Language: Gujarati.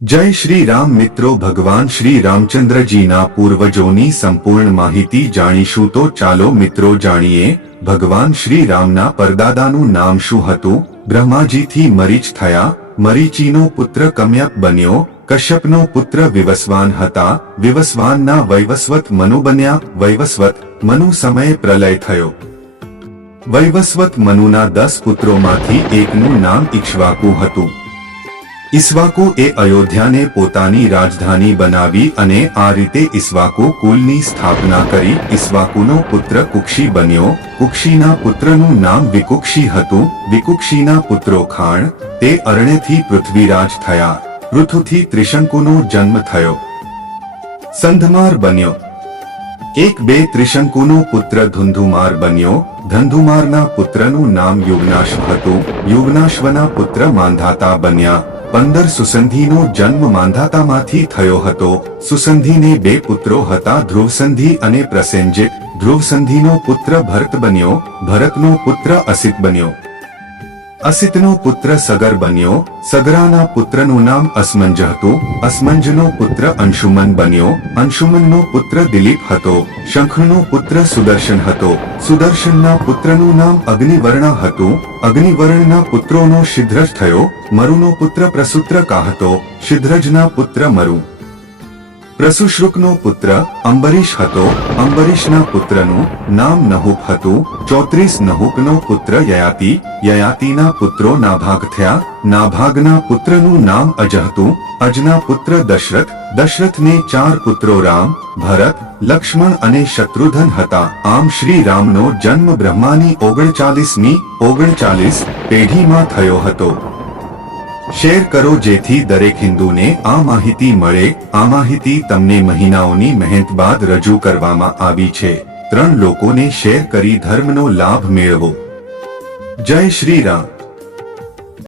જય શ્રી રામ મિત્રો, ભગવાન શ્રી રામચંદ્રજીના પૂર્વજોની સંપૂર્ણ માહિતી જાણીશું તો ચાલો મિત્રો જાણીએ ભગવાન શ્રી રામના પરદાદાનું નામ શું હતું। બ્રહ્માજીથી મરીચ થયા, મરીચીનો પુત્ર કમ્યક બન્યો, કશ્યપનો પુત્ર વિવસ્વાન હતા, વિવસ્વાનના વૈવસ્વત મનુ બન્યા, વૈવસ્વત મનુ સમયે પ્રલય થયો। વૈવસ્વત મનુના 10 પુત્રોમાંથી એકનું નામ ઇક્ષ્વાકુ હતું। ઇક્ષ્વાકુ એ અયોધ્યાને પોતાની રાજધાની બનાવી અને આ રીતે ઇક્ષ્વાકુ કુલની સ્થાપના કરી। ઇક્ષ્વાકુનો પુત્ર કુક્ષી બન્યો, કુક્ષીના પુત્રનું નામ વિકુક્ષી હતું। વિકુક્ષીના પુત્રો ખાણ, તે અરણ્યથી પૃથ્વીરાજ થયા। પૃથુથી ત્રિશંકુનો જન્મ થયો। સંધમાર બન્યો। 1-2 ત્રિશંકુનો પુત્ર ધુંધુમાર બન્યો। ધંધુમારના પુત્રનું નામ યુગનાશ્વ હતું। યુગનાશ્વના પુત્ર માંધાતા બન્યા। 15 સુસંધીનો જન્મ માંધાતામાંથી થયો હતો। સુસંધીને 2 પુત્રો હતા, ધ્રુવસંધિ અને પ્રસેનજીત। ધ્રુવસંધિનો પુત્ર ભરત બન્યો। ભરતનો પુત્ર અસિત બન્યો। અસિતનો પુત્ર સગર બન્યો। સગરાના પુત્રનું નામ અસમંજ હતું। અસમંજનો પુત્ર અંશુમન બન્યો। અંશુમનનો પુત્ર દિલીપ હતો। શંખનો પુત્ર સુદર્શન હતો। સુદર્શનના પુત્રનું નામ અગ્નિવર્ણ હતું। અગ્નિવર્ણના પુત્રોનો શિદ્રજ થયો। મરુનો પુત્ર પ્રસુત્રકા હતો। શિદ્રજના પુત્ર મરુ। પ્રસુશ્રુકનો પુત્ર અંબરીશ હતો। અંબરીશના પુત્રનું નામ નહુપ હતું। 34 નહુપનો પુત્ર યયાતિ। યયાતિના પુત્રો નાભાગ થયા। નાભાગના પુત્રનું નામ અજ હતું। અજના પુત્ર દશરથ। દશરથને 4 પુત્રો રામ, ભરત, લક્ષ્મણ અને શત્રુઘ્ન હતા। આમ શ્રી રામનો જન્મ બ્રહ્માની 39 પેઢીમાં થયો હતો। શેર કરો જેથી દરેક હિન્દુને આ માહિતી મળે। આ માહિતી તમને મહિનાઓની મહેનત બાદ રજૂ કરવામાં આવી છે। 3 લોકોને શેર કરી ધર્મનો લાભ મેળવો। જય શ્રી રામ।